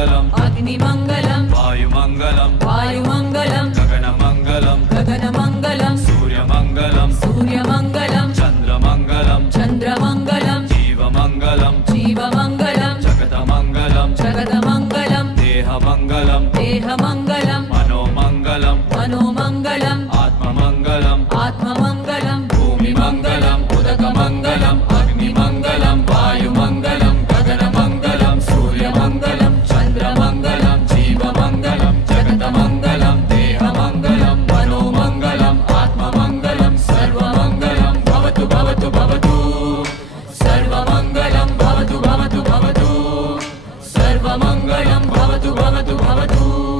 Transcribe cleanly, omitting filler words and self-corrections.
अग्निमङ्गलं वायुमङ्गलं वायुमङ्गलं गगनमङ्गलं गगनमङ्गलं सूर्यमङ्गलं सूर्यमङ्गलं चन्द्रमङ्गलं चन्द्रमङ्गलं जीवमङ्गलं जीवमङ्गलं जगतमङ्गलं जगदमङ्गलं देहमङ्गलं देहमङ्गलं मनोमङ्गलं मनोमङ्गलं आत्ममङ्गलं आत्ममङ्गलं भूमिमङ्गलं उदकमङ्गलं अग्निमङ्गलं वायुमङ्गलं गगनमङ्गलं सूर्यमङ्गलं चन्द्रमङ्गलं जीवमङ्गलं जगतमङ्गलं देहमङ्गलं मनोमङ्गलं आत्ममङ्गलं सर्वमङ्गलं भवतु भवतु भवतु सर्वमङ्गलं भवतु भवतु भवतु सर्वमङ्गलं भवतु भवतु भवतु